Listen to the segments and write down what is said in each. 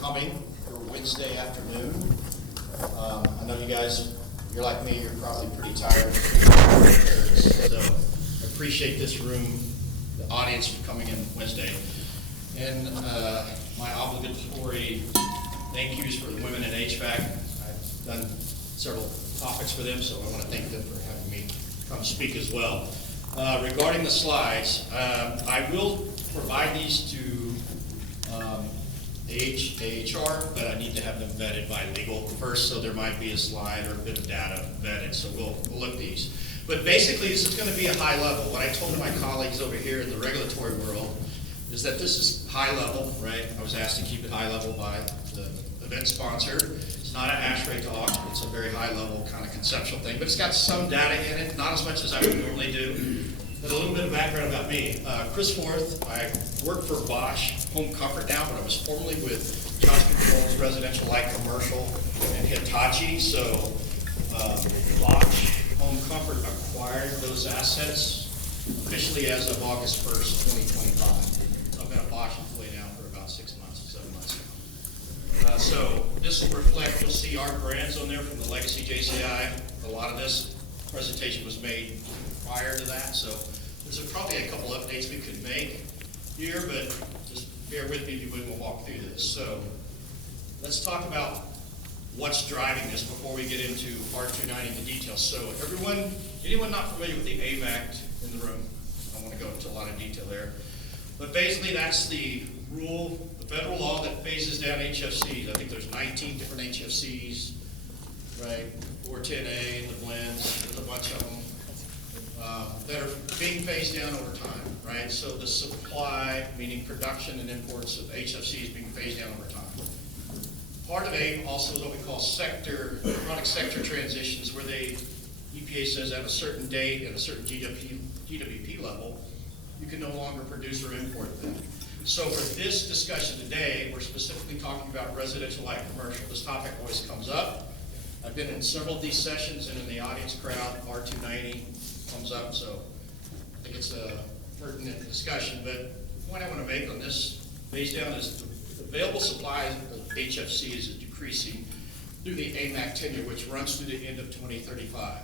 coming for Wednesday afternoon. I know you guys, you're like me, you're probably pretty tired. So I appreciate this room, the audience for coming in Wednesday. And my obligatory thank yous for the women in HVAC. I've done several topics for them, so I want to thank them for having me come speak as well. Regarding the slides, I will provide these to HR, but I need to have them vetted by legal first, so there might be a slide or a bit of data vetted, so we'll look these. But basically, this is going to be a high level. What I told my colleagues over here in the regulatory world is that this is high level, right? I was asked to keep it high level by the event sponsor. It's not an ASHRAE talk. It's a very high level kind of conceptual thing, but it's got some data in it, not as much as I would normally do. But a little bit of background about me. Chris Forth, I work for Bosch Home Comfort now, but I was formerly with Johnson Controls Residential Light Commercial and Hitachi. So Bosch Home Comfort acquired those assets officially as of August 1st, 2025. So I've been a Bosch employee now for about 6 months, 7 months now. So this will reflect, you'll see our brands on there from the legacy JCI. A lot of this presentation was made prior to that, so there's probably a couple updates we could make here, but just bear with me if you would, we'll walk through this. So let's talk about what's driving this before we get into R290, the details. So anyone not familiar with the AIM Act in the room? I don't want to go into a lot of detail there, but basically that's the rule, the federal law that phases down HFCs. I think there's 19 different HFCs, right? 410A, the blends, there's a bunch of them. That are being phased down over time, right? So the supply, meaning production and imports of HFC is being phased down over time. Part of AIM also is what we call chronic sector transitions, where EPA says at a certain date, at a certain GWP level, you can no longer produce or import them. So for this discussion today, we're specifically talking about residential light commercial. This topic always comes up. I've been in several of these sessions, and in the audience crowd, R290 comes up, so I think it's a pertinent discussion. But the point I want to make on this phase down is the available supply of HFC is decreasing through the AIM Act tenure, which runs through the end of 2035.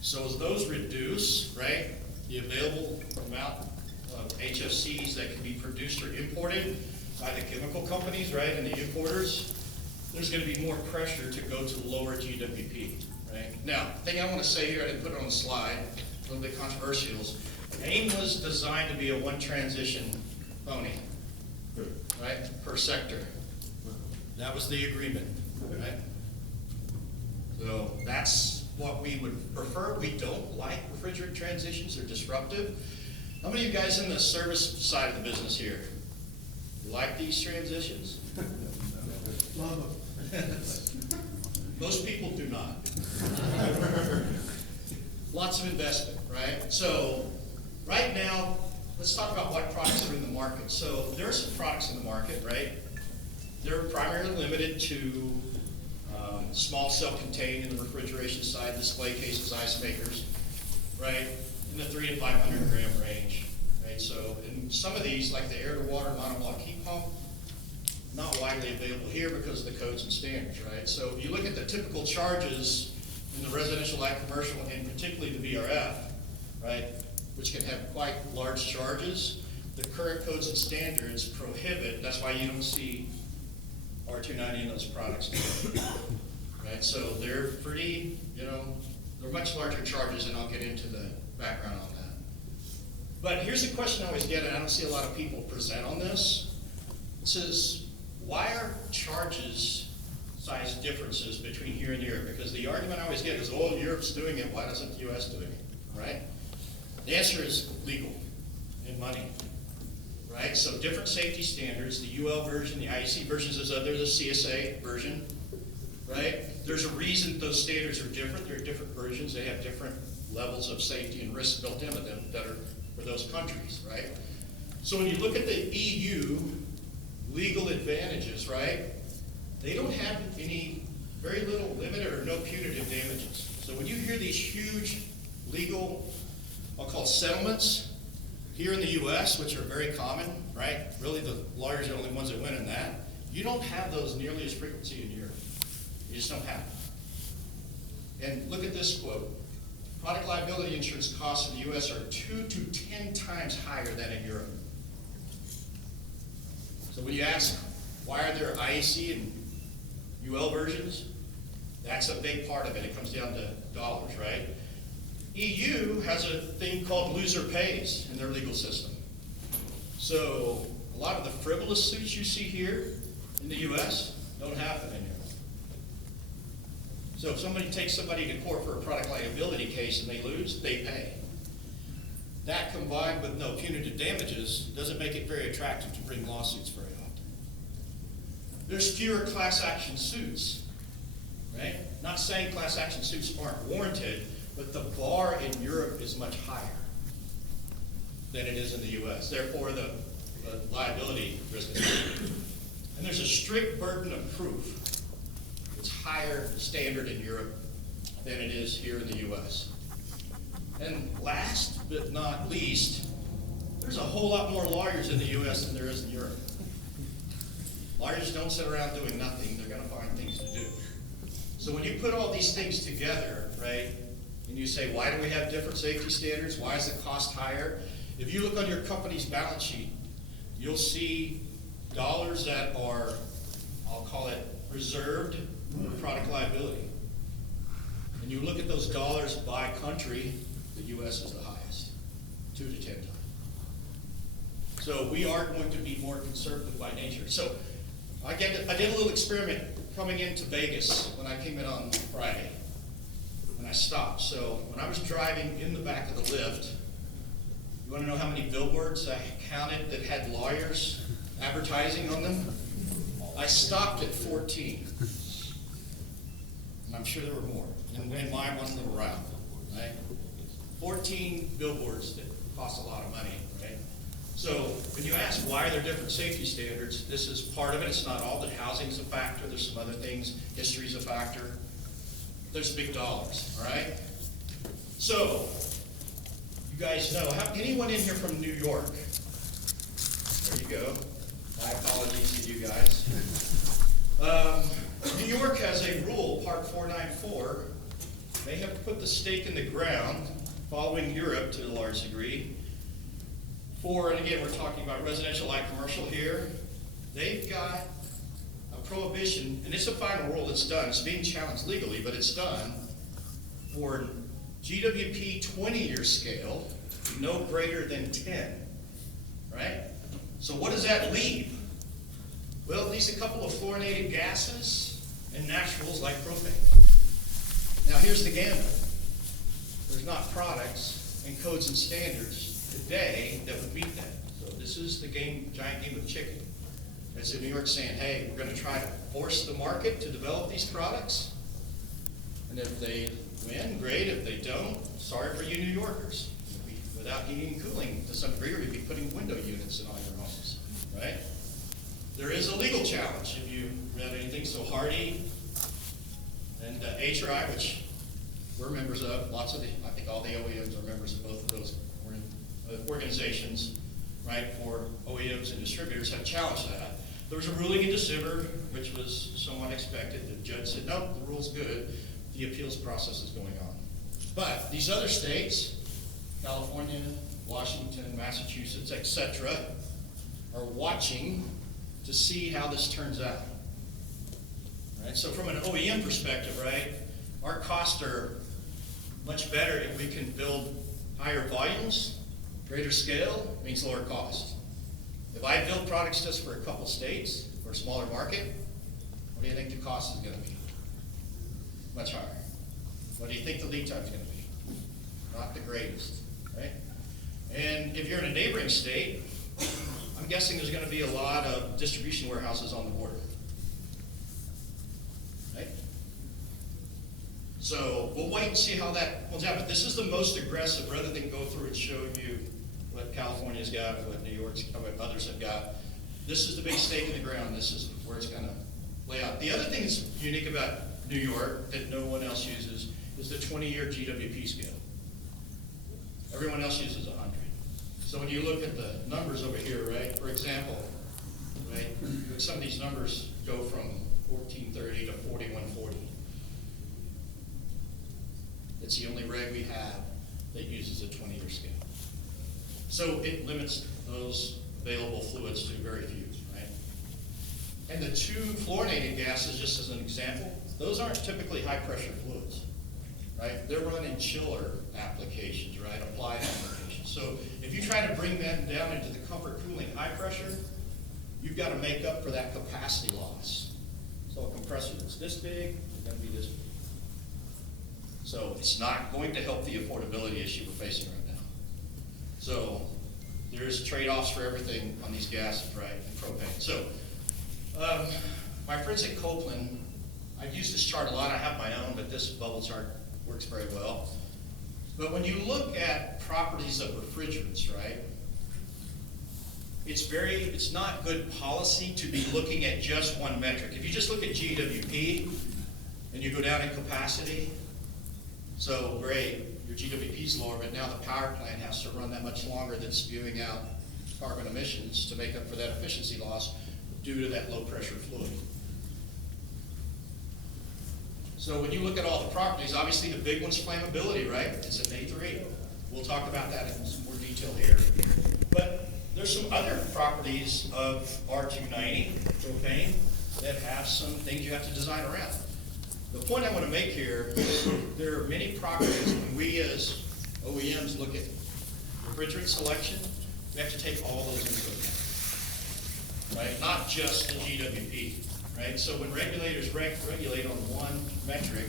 So as those reduce, right, the available amount of HFCs that can be produced or imported by the chemical companies, right, and the importers, there's going to be more pressure to go to lower GWP. Right? Now, the thing I want to say here, I didn't put it on the slide, a little bit controversial, is AIM was designed to be a one transition pony, right, per sector. That was the agreement, right? So that's what we would prefer. We don't like refrigerant transitions, they're disruptive. How many of you guys in the service side of the business here, you like these transitions? Love them. Most people do not. Lots of investment, right? So right now, let's talk about what products are in the market. So there are some products in the market, right? They're primarily limited to small self-contained in the refrigeration side, display cases, ice makers, right? In the 300 and 500 gram range, right? So in some of these, like the air-to-water monoblock heat pump, not widely available here because of the codes and standards, right? So if you look at the typical charges in the residential light commercial, and particularly the VRF, right, which can have quite large charges, the current codes and standards prohibit, that's why you don't see R290 in those products today, right? So they're pretty, they're much larger charges, and I'll get into the background on that. But here's the question I always get, and I don't see a lot of people present on this. It says, why are charges size differences between here and here? Because the argument I always get is, oh, Europe's doing it, why doesn't the US doing it, right? The answer is legal and money, right? So different safety standards, the UL version, the IEC versions, there's the CSA version, right? There's a reason those standards are different. There are different versions. They have different levels of safety and risk built into them that are for those countries, right? So when you look at the EU legal advantages, right, they don't have any, very little limited or no punitive damages. So when you hear these huge legal, I'll call settlements here in the US, which are very common, right? Really the lawyers are the only ones that win in that. You don't have those nearly as frequency in Europe. You just don't have them. And look at this quote. Product liability insurance costs in the US are 2 to 10 times higher than in Europe. So when you ask, why are there IAC and UL versions? That's a big part of it. It comes down to dollars, right? EU has a thing called loser pays in their legal system. So a lot of the frivolous suits you see here in the US don't happen in Europe. So if somebody takes somebody to court for a product liability case and they lose, they pay. That combined with no punitive damages doesn't make it very attractive to bring lawsuits very often. There's fewer class action suits, right? Not saying class action suits aren't warranted, but the bar in Europe is much higher than it is in the US. Therefore, the liability risk is higher. And there's a strict burden of proof. It's higher standard in Europe than it is here in the US. And last but not least, there's a whole lot more lawyers in the US than there is in Europe. Lawyers don't sit around doing nothing. They're going to find things to do. So when you put all these things together, right, and you say, why do we have different safety standards? Why is the cost higher? If you look on your company's balance sheet, you'll see dollars that are, I'll call it, reserved for product liability. And you look at those dollars by country, the US is the highest, 2 to 10 times. So we are going to be more conservative by nature. So I did a little experiment coming into Vegas when I came in on Friday. And I stopped. So when I was driving in the back of the lift, you want to know how many billboards I counted that had lawyers advertising on them? I stopped at 14. And I'm sure there were more. And mine wasn't around, right? 14 billboards that cost a lot of money, right? So when you ask why are there different safety standards, this is part of it. It's not all. The housing's a factor. There's some other things. History's a factor. There's big dollars, all right? So you guys know, anyone in here from New York? There you go. My apologies to you guys. New York has a rule, Part 494. They have put the stake in the ground, following Europe to a large degree, and again, we're talking about residential light commercial here. They've got a prohibition, and it's a final rule that's done. It's being challenged legally, but it's done for GWP 20-year scale, no greater than 10, right? So what does that leave? Well, at least a couple of fluorinated gases and naturals like propane. Now here's the gambit. There's not products and codes and standards today that would meet that. So this is the giant game of chicken. That's in New York saying, hey, we're going to try to force the market to develop these products. And if they win, great. If they don't, sorry for you New Yorkers. Without heating and cooling to some degree, or you'd be putting window units in all your homes, right? There is a legal challenge if you read anything. So Hardy and HRI, which we're members of, I think all the OEMs are members of both of those organizations, right, for OEMs and distributors have challenged that. There was a ruling in December, which was somewhat expected. The judge said, nope, the rule's good. The appeals process is going on. But these other states, California, Washington, Massachusetts, etc., are watching to see how this turns out. Right? So from an OEM perspective, right, our costs are much better if we can build higher volumes. Greater scale means lower cost. If I build products just for a couple states or a smaller market, what do you think the cost is going to be? Much higher. What do you think the lead time is going to be? Not the greatest, right? And if you're in a neighboring state, I'm guessing there's going to be a lot of distribution warehouses on the border, right? So we'll wait and see how that holds out. But this is the most aggressive, rather than go through and show you what California's got, what New York's, what others have got. This is the big stake in the ground. This is where it's going to lay out. The other thing that's unique about New York that no one else uses is the 20-year GWP scale. Everyone else uses 100. So when you look at the numbers over here, right, for example, right? Some of these numbers go from 1430 to 4140. It's the only reg we have that uses a 20-year scale. So it limits those available fluids to very few, right? And the two fluorinated gases, just as an example, those aren't typically high-pressure fluids, right? They're run in chiller applications, right? Applied applications. So if you try to bring them down into the comfort cooling high pressure, you've got to make up for that capacity loss. So a compressor that's this big is going to be this big. So it's not going to help the affordability issue we're facing right now. So there's trade-offs for everything on these gases, right, and propane. So my friends at Copeland, I've used this chart a lot. I have my own, but this bubble chart works very well. But when you look at properties of refrigerants, right, it's not good policy to be looking at just one metric. If you just look at GWP and you go down in capacity, so great, your GWP is lower, but now the power plant has to run that much longer than spewing out carbon emissions to make up for that efficiency loss due to that low pressure fluid. So when you look at all the properties, obviously the big one's flammability, right? It's an A3. We'll talk about that in some more detail here. But there's some other properties of R290 propane that have some things you have to design around. The point I want to make here, there are many properties when we as OEMs look at refrigerant selection, we have to take all those into account, right? Not just the GWP, right? So when regulators regulate on one metric,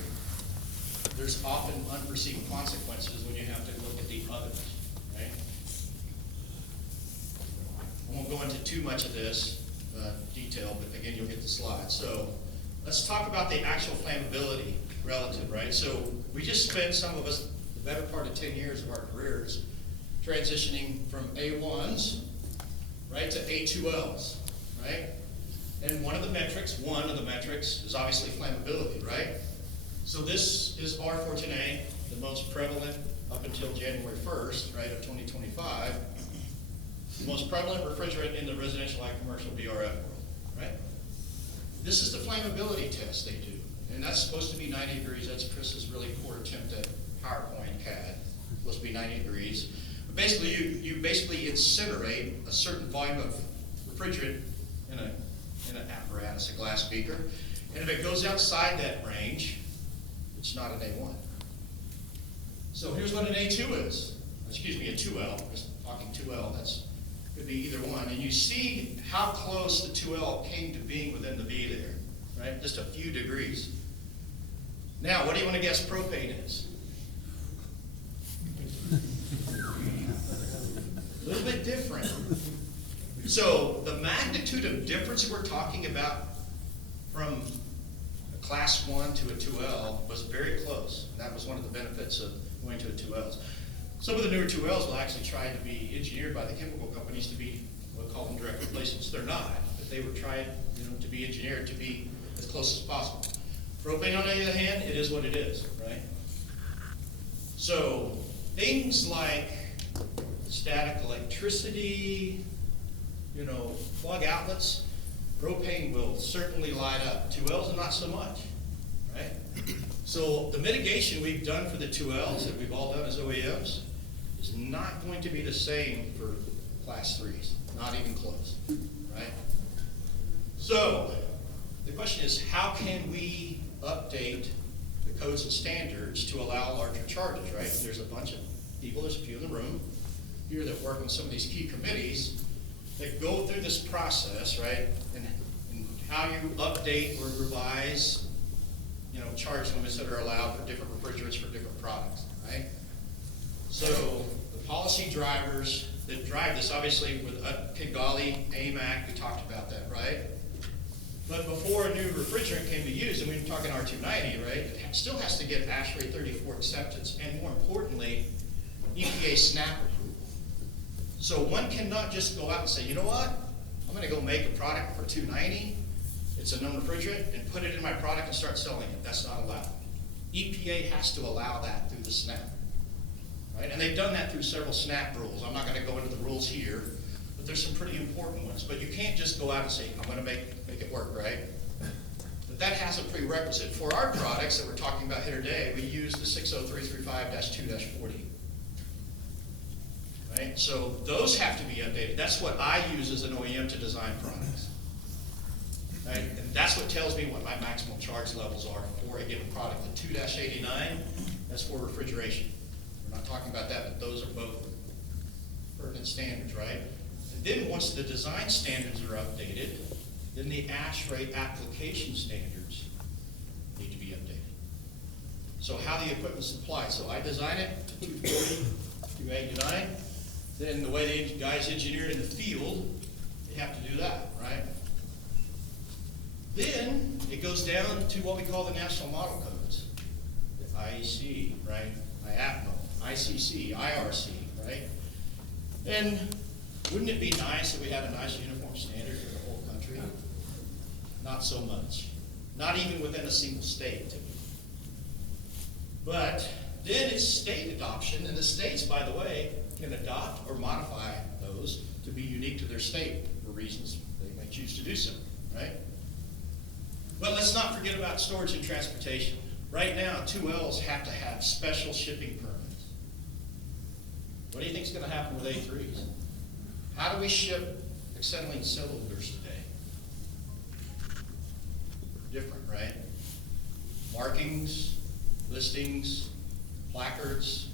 there's often unforeseen consequences when you have to look at the others, right? I won't go into too much of this detail, but again, you'll get the slides. So let's talk about the actual flammability relative, right? So we just spent, some of us, the better part of 10 years of our careers transitioning from A1s, right, to A2Ls, right? And one of the metrics is obviously flammability, right? So this is R410A, the most prevalent up until January 1st, right, of 2025. The most prevalent refrigerant in the residential and commercial BRF world, right? This is the flammability test they do, and that's supposed to be 90 degrees. That's Chris's really poor attempt at PowerPoint CAD. It's supposed to be 90 degrees. But basically, you basically incinerate a certain volume of refrigerant in an apparatus, a glass beaker, and if it goes outside that range, it's not an A1. So here's what an A2 is. Excuse me, a 2L. I'm just talking 2L. That's could be either one. And you see how close the 2L came to being within the V there, right? Just a few degrees. Now, what do you want to guess propane is? A little bit different. So the magnitude of difference we're talking about from a class 1 to a 2L was very close. That was one of the benefits of going to a 2Ls. Some of the newer 2Ls will actually try to be engineered by the chemical companies to be, we'll call them direct replacements. They're not, but they were trying, to be engineered to be as close as possible. Propane, on the other hand, it is what it is, right? So things like static electricity, plug outlets, propane will certainly light up. 2Ls not so much, right? So the mitigation we've done for the 2Ls that we've all done as OEMs is not going to be the same for class 3s, not even close, right? So the question is, how can we update the codes and standards to allow larger charges, right? There's a bunch of people, there's a few in the room here that work on some of these key committees that go through this process, right? And how you update or revise charge limits that are allowed for different refrigerants for different products, right? So the policy drivers that drive this, obviously with Kigali, AIM Act, we talked about that, right? But before a new refrigerant came to use, and we're talking R290, right, it still has to get ASHRAE 34 acceptance, and more importantly, EPA SNAP approval. So one cannot just go out and say, you know what, I'm gonna go make a product for 290, it's a known refrigerant, and put it in my product and start selling it. That's not allowed. EPA has to allow that through the SNAP, right? And they've done that through several SNAP rules. I'm not going to go into the rules here, but there's some pretty important ones. But you can't just go out and say, I'm gonna make it work, right? But that has a prerequisite. For our products that we're talking about here today, we use the 60335-2-40. Right? So those have to be updated. That's what I use as an OEM to design products. Right? And that's what tells me what my maximum charge levels are for a given product. The 2-89, that's for refrigeration. We're not talking about that, but those are both pertinent standards, right? And then once the design standards are updated, then the ash rate application standards need to be updated. So how the equipment's supplied. So I design it to 240, 289. Then the way the guys engineer it in the field, they have to do that, right? Then it goes down to what we call the national model codes. The IEC, right? IAPMO, ICC, IRC, right? And wouldn't it be nice if we had a nice uniform standard for the whole country? Not so much. Not even within a single state. But then it's state adoption, and the states, by the way, can adopt or modify those to be unique to their state for reasons they may choose to do so, right? But let's not forget about storage and transportation. Right now, 2Ls have to have special shipping permits. What do you think is going to happen with A3s? How do we ship acetylene cylinders today? Different, right? Markings, listings, placards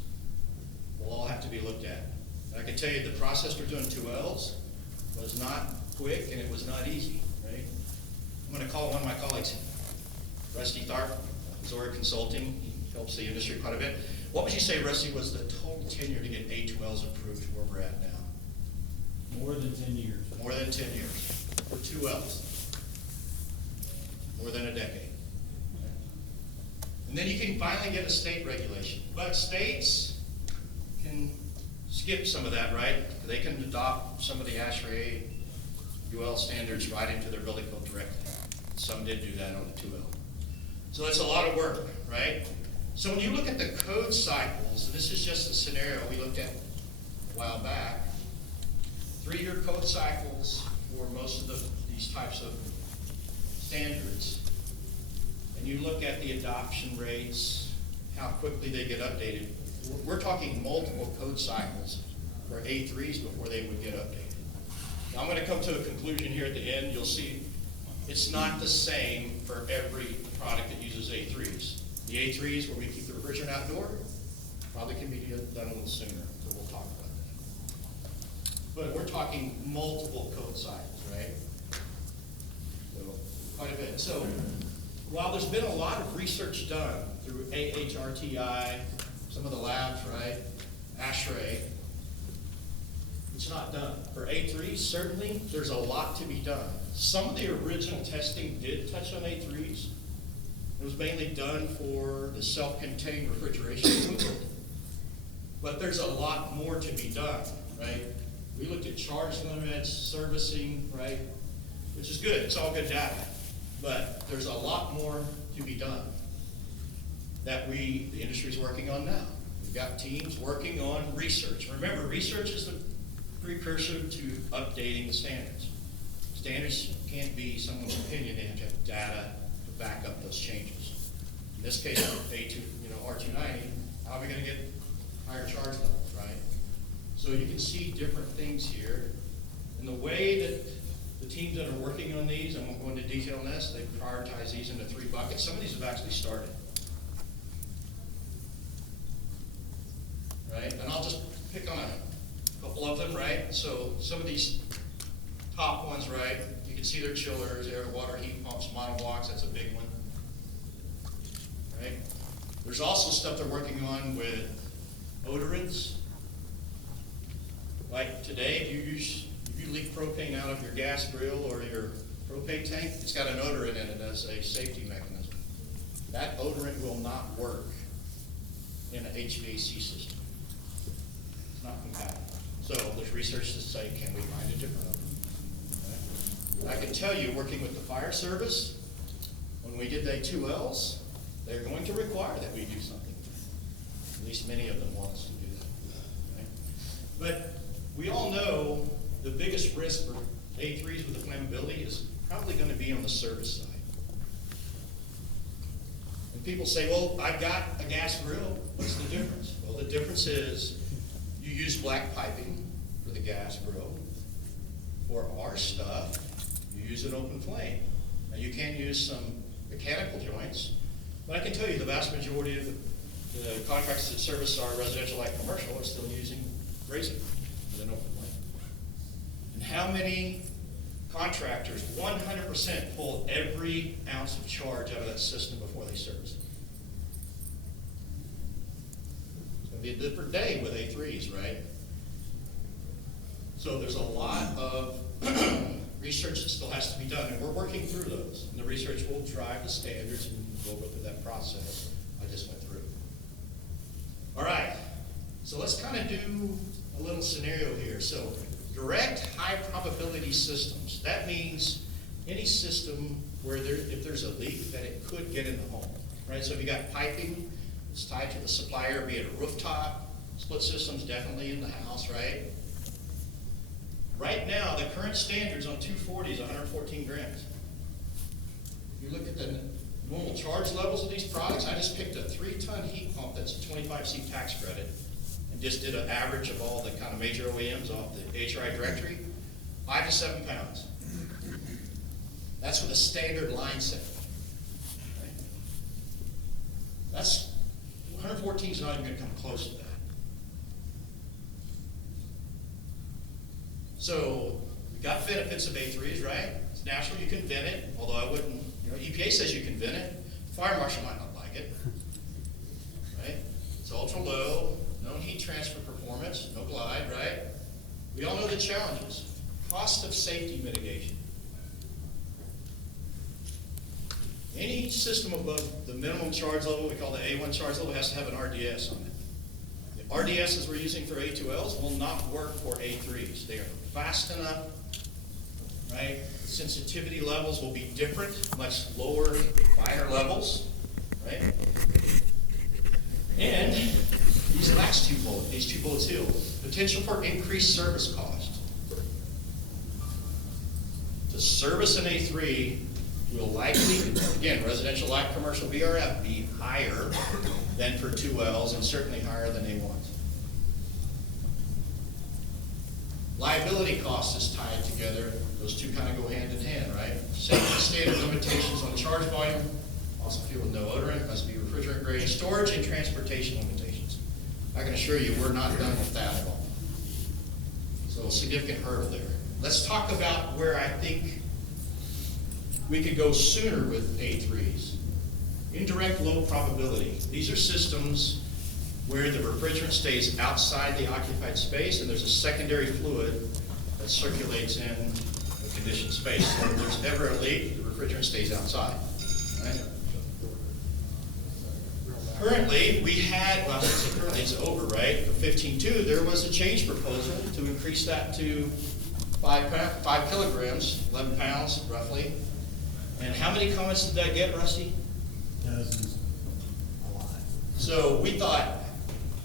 will all have to be looked at. And I can tell you the process for doing 2Ls was not quick and it was not easy, right? I'm going to call one of my colleagues, Rusty Tharp, Zora Consulting. He helps the industry quite a bit. What would you say, Rusty, was the total tenure to get A2Ls approved where we're at now? More than 10 years. More than 10 years for 2Ls. More than a decade. And then you can finally get a state regulation. But states can skip some of that, right? They can adopt some of the ASHRAE UL standards right into their building code directly. Some did do that on the 2L. So it's a lot of work, right? So when you look at the code cycles, and this is just a scenario we looked at a while back, 3-year code cycles for most of these types of standards, and you look at the adoption rates, how quickly they get updated, we're talking multiple code cycles for A3s before they would get updated. Now I'm going to come to a conclusion here at the end. You'll see it's not the same for every product that uses A3s. The A3s, where we keep the refrigerant outdoor, probably can be done a little sooner, so we'll talk about that. But we're talking multiple code cycles, right? So quite a bit. So while there's been a lot of research done through AHRTI, some of the labs, right, ASHRAE, it's not done. For A3s, certainly, there's a lot to be done. Some of the original testing did touch on A3s. It was mainly done for the self-contained refrigeration equipment. But there's a lot more to be done, right? We looked at charge limits, servicing, right? Which is good, it's all good data. But there's a lot more to be done that the industry's working on now. We've got teams working on research. Remember, research is the precursor to updating the standards. Standards can't be someone's opinion, they have to have data to back up those changes. In this case, R290, how are we going to get higher charge levels, right? So you can see different things here. And the way that the teams that are working on these, I won't go into detail on this, they prioritize these into 3 buckets. Some of these have actually started. Right? And I'll just pick on a couple of them, right? So some of these top ones, right? You can see their chillers, air to water heat pumps, monoblocks, that's a big one. Right? There's also stuff they're working on with odorants. Like today, if you leak propane out of your gas grill or your propane tank, it's got an odorant in it as a safety mechanism. That odorant will not work in an HVAC system. It's not compatible. So there's research to say, can we find a different odorant? Okay. I can tell you, working with the fire service, when we did the 2Ls, they're going to require that we do something. At least many of them want us to do that. Okay? But we all know the biggest risk for A3s with the flammability is probably going to be on the service side. And people say, well, I've got a gas grill. What's the difference? Well, the difference is you use black piping for the gas grill. For our stuff, you use an open flame. Now, you can use some mechanical joints, but I can tell you the vast majority of the contractors that service our residential light commercial are still using brazing with an open flame. And how many contractors 100% pull every ounce of charge out of that system before they service it? It's going to be a different day with A3s, right? So there's a lot of research that still has to be done, and we're working through those. And the research will drive the standards, and we'll go through that process I just went through. All right, so let's kind of do a little scenario here. So direct high probability systems, that means any system where if there's a leak, that it could get in the home, right? So if you got piping, it's tied to the supplier, be it a rooftop, split systems definitely in the house, right? Right now, the current standards on 240 is 114 grams. If you look at the normal charge levels of these products, I just picked a 3-ton heat pump that's a 25C tax credit and just did an average of all the kind of major OEMs off the HRI directory, 5 to 7 pounds. That's with a standard line set. Right? That's 114 is not even going to come close to that. So we got benefits of A3s, right? It's natural, you can vent it, although I wouldn't, EPA says you can vent it. Fire marshal might not like it, right? It's ultra low, no heat transfer performance, no glide, right? We all know the challenges. Cost of safety mitigation. Any system above the minimum charge level, we call the A1 charge level, has to have an RDS on it. The RDSs we're using for A2Ls will not work for A3s. They are fast enough, right? Sensitivity levels will be different, much lower, finer levels, right? And these last these two bullets here, potential for increased service cost. To service an A3 will likely, again, residential light commercial VRF, be higher than for 2Ls and certainly higher than A1s. Liability cost is tied together. Those two kind of go hand in hand, right? Safety standard limitations on charge volume, also fuel with no odorant, must be refrigerant grade, storage and transportation limitations. I can assure you we're not done with that at all. So a significant hurdle there. Let's talk about where I think we could go sooner with A3s. Indirect low probability. These are systems where the refrigerant stays outside the occupied space and there's a secondary fluid that circulates in the conditioned space. So if there's ever a leak, the refrigerant stays outside. Right? Currently, we had, well, currently it's over, right? For 15.2, there was a change proposal to increase that to 5 kilograms, 11 pounds roughly. And how many comments did that get, Rusty? Dozens. A lot. So we thought,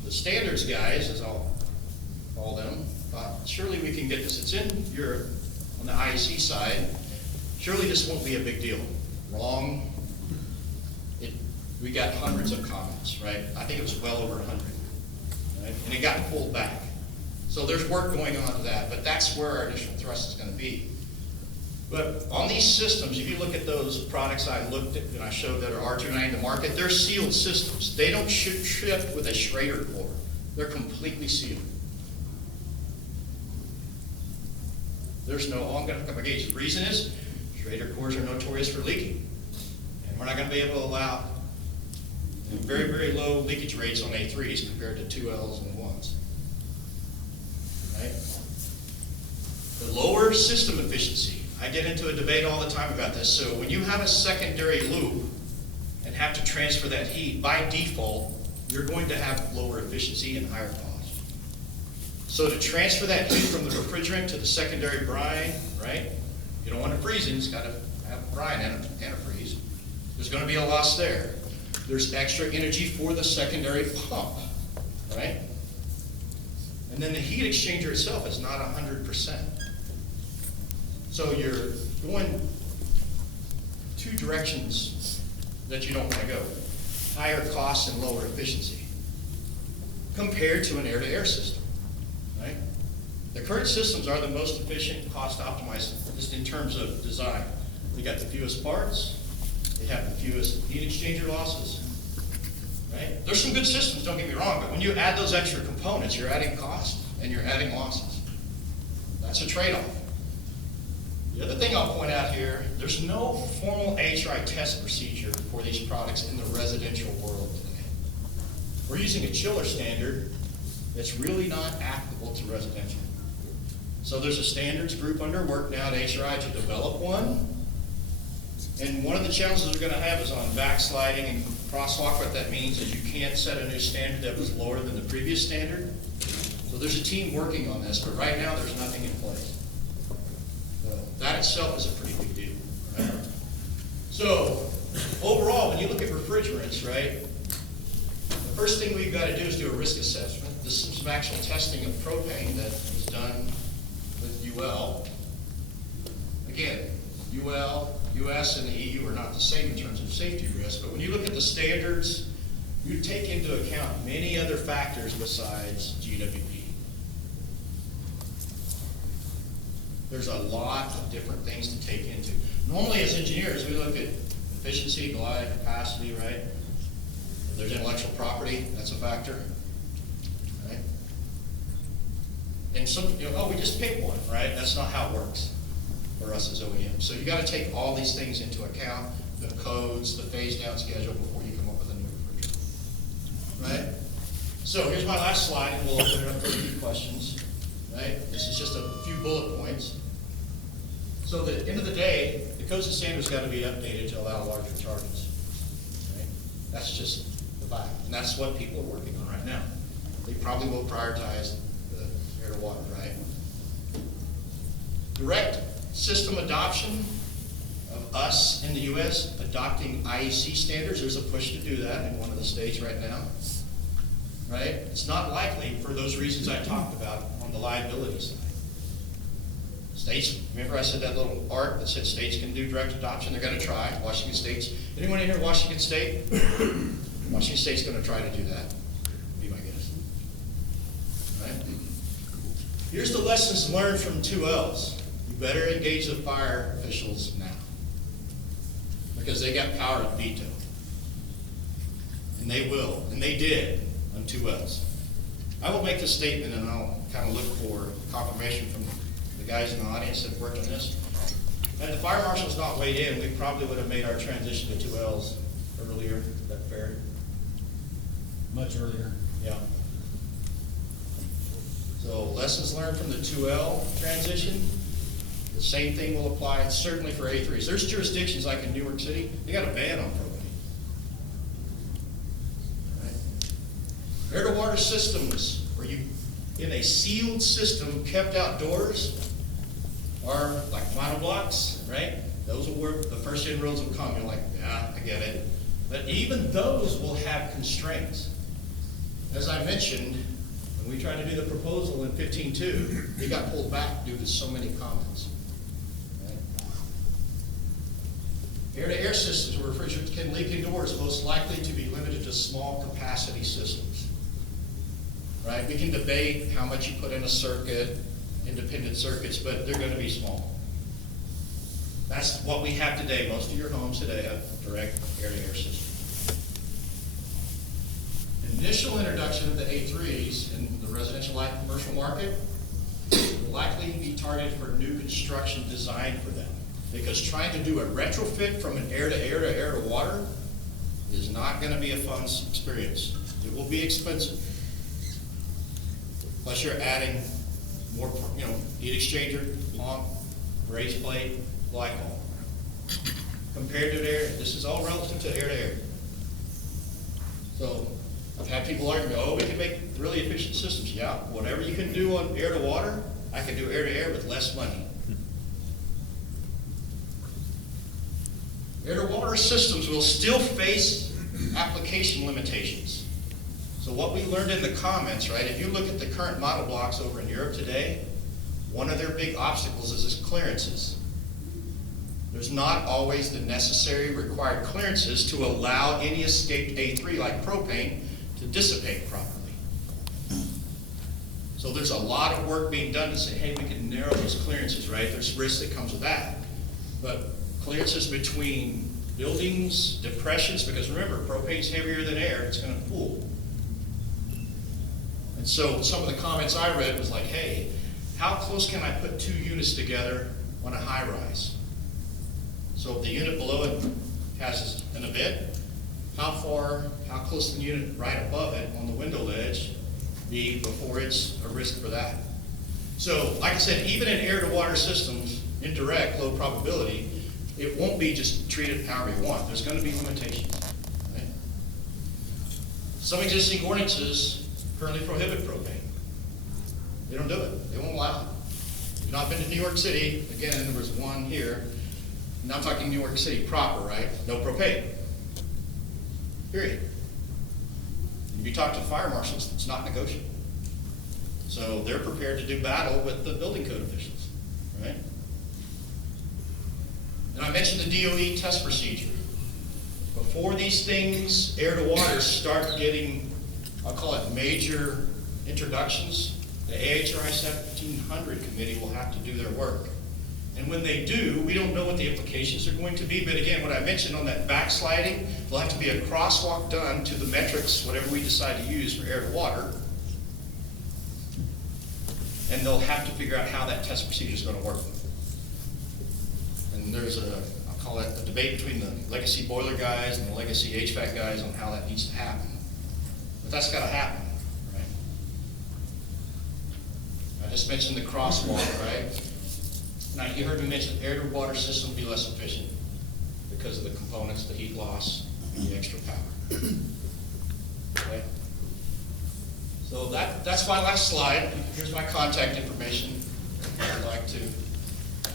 the standards guys, as I'll call them, thought surely we can get this. It's in Europe on the IEC side. Surely this won't be a big deal. Wrong. We got hundreds of comments, right? I think it was well over 100, right? And it got pulled back. So there's work going on to that, but that's where our initial thrust is going to be. But on these systems, if you look at those products I looked at and I showed that are R290 in the market, they're sealed systems. They don't ship with a Schrader core. They're completely sealed. There's no, I'm going to come against. The reason is Schrader cores are notorious for leaking. And we're not going to be able to allow very, very low leakage rates on A3s compared to 2Ls and 1s. Right? The lower system efficiency. I get into a debate all the time about this. So when you have a secondary loop and have to transfer that heat, by default, you're going to have lower efficiency and higher cost. So to transfer that heat from the refrigerant to the secondary brine, right? You don't want it freezing, it's got to have brine in it, antifreeze. There's going to be a loss there. There's extra energy for the secondary pump, right? And then the heat exchanger itself is not 100%. So you're going two directions that you don't want to go. Higher costs and lower efficiency compared to an air-to-air system, right? The current systems are the most efficient, cost optimized, just in terms of design. They got the fewest parts, they have the fewest heat exchanger losses, right? There's some good systems, don't get me wrong, but when you add those extra components, you're adding cost and you're adding losses. That's a trade-off. The other thing I'll point out here, there's no formal HRI test procedure for these products in the residential world today. We're using a chiller standard that's really not applicable to residential. So there's a standards group under work now at HRI to develop one. And one of the challenges we're going to have is on backsliding and crosswalk. What that means is you can't set a new standard that was lower than the previous standard. So there's a team working on this, but right now there's nothing in place. That itself is a pretty big deal, right? So overall, when you look at refrigerants, right, the first thing we've got to do is do a risk assessment. This is some actual testing of propane that was done with UL. Again, UL, US, and the EU are not the same in terms of safety risk, but when you look at the standards, you take into account many other factors besides GWP. There's a lot of different things to take into. Normally as engineers, we look at efficiency, glide, capacity, right? If there's intellectual property, that's a factor, right? And some, we just pick one, right? That's not how it works for us as OEMs. So you gotta take all these things into account, the codes, the phase down schedule before you come up with a new refrigerant, right? So here's my last slide, and we'll open it up for a few questions, right? This is just a few bullet points. So at the end of the day, the codes and standards got to be updated to allow larger charges. Right? That's just the fact, and that's what people are working on right now. They probably will prioritize the air to water, right? Direct system adoption of us in the U.S. adopting IEC standards. There's a push to do that in one of the states right now. Right? It's not likely for those reasons I talked about on the liability side. States, remember I said that little art that said states can do direct adoption? They're going to try. Washington State's, anyone in here Washington State? Washington State's going to try to do that, would be my guess. Right? Here's the lessons learned from 2Ls. You better engage the fire officials now, because they got power to veto. And they will, and they did on 2Ls. I will make this statement and I'll kind of look for confirmation from the guys in the audience that worked on this. Had the fire marshals not weighed in, we probably would have made our transition to 2Ls earlier. Is that fair? Much earlier. Yeah. So lessons learned from the 2L transition. The same thing will apply certainly for A3s. There's jurisdictions like in New York City, they got a ban on propane. Right? Air to water systems, where you in a sealed system kept outdoors, are like monoblocks, right? Those are where the first inroads will come. You're like, yeah, I get it. But even those will have constraints. As I mentioned, when we tried to do the proposal in 15.2, they got pulled back due to so many comments. Right? Air-to-air systems where refrigerants can leak indoors, most likely to be limited to small capacity systems. Right? We can debate how much you put in a circuit, independent circuits, but they're going to be small. That's what we have today. Most of your homes today have direct air-to-air systems. Initial introduction of the A3s in the residential light commercial market will likely be targeted for new construction designed for them, because trying to do a retrofit from an air-to-air to air-to-water is not going to be a fun experience. It will be expensive. Plus you're adding more, heat exchanger, pump, raised plate, glycol. Compared to air, this is all relative to air. So I've had people argue, oh, we can make really efficient systems. Yeah, whatever you can do on air to water, I can do air to air with less money. Air to water systems will still face application limitations. So what we learned in the comments, right, if you look at the current model blocks over in Europe today, one of their big obstacles is clearances. there's not always the necessary required clearances to allow any escaped A3 like propane to dissipate properly. So there's a lot of work being done to say, hey, we can narrow those clearances, right? There's risk that comes with that. But clearances between buildings, depressions, because remember, propane's heavier than air, it's gonna pool. And so some of the comments I read was like, hey, how close can I put two units together on a high rise? So if the unit below it has an event, how close to the unit right above it on the window ledge be before it's a risk for that? So like I said, even in air to water systems, indirect, low probability, it won't be just treated however you want. There's gonna be limitations, right? Some existing ordinances currently prohibit propane. They don't do it, they won't allow it. You've not been to New York City, again, there was one here. Now I'm talking New York City proper, right? No propane, period. If you talk to fire marshals, it's not negotiable. So they're prepared to do battle with the building code officials, right? And I mentioned the DOE test procedure. Before these things, air to water, start getting, I'll call it major introductions, the AHRI 1700 committee will have to do their work. And when they do, we don't know what the implications are going to be, but again, what I mentioned on that backsliding, there'll have to be a crosswalk done to the metrics, whatever we decide to use for air to water. And they'll have to figure out how that test procedure is going to work. And there's I'll call it a debate between the legacy boiler guys and the legacy HVAC guys on how that needs to happen. But that's got to happen, right? I just mentioned the crosswalk, right? Now, you heard me mention air to water system will be less efficient because of the components, the heat loss, and the extra power. Okay? So that's my last slide. Here's my contact information. If you'd like to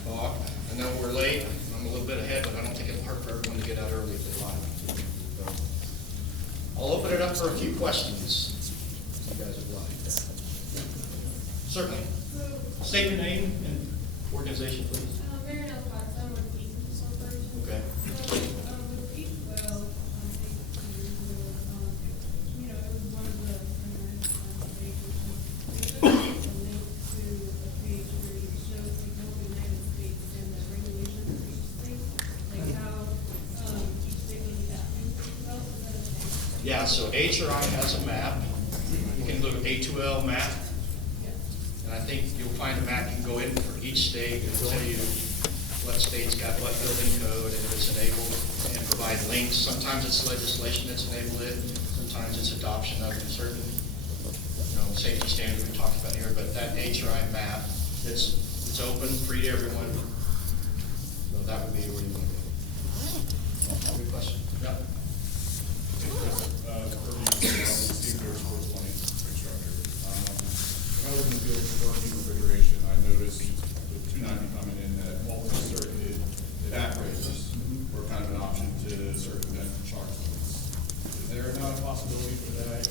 talk. I know we're late. I'm a little bit ahead, but I don't think it'll hurt for everyone to get out early if they like. So I'll open it up for a few questions, if you guys would like. Certainly. State your name and organization, please. Mary Ellen Cox, I'm with Peak Corporation. Okay. So, with Peak, well, I think, you know, it was one of the, they put a link to a page where you show the United States and the regulations for each state, like how, each state would be acting for itself, is that a thing? Yeah, so HRI has a map. You can look at A2L map. And I think you'll find a map, you can go in for each state, and it'll tell you what state's got what building code, and if it's enabled, and provide links. Sometimes it's legislation that's enabled it, sometimes it's adoption of certain, safety standards we talked about here, but that HRI map, it's open, free to everyone. So that would be where you want to go. Good question. Yeah. When I was in the field working refrigeration, I noticed with 290 coming in that all the circuited evaporators were kind of an option to circumvent charge limits. Is there not a possibility for that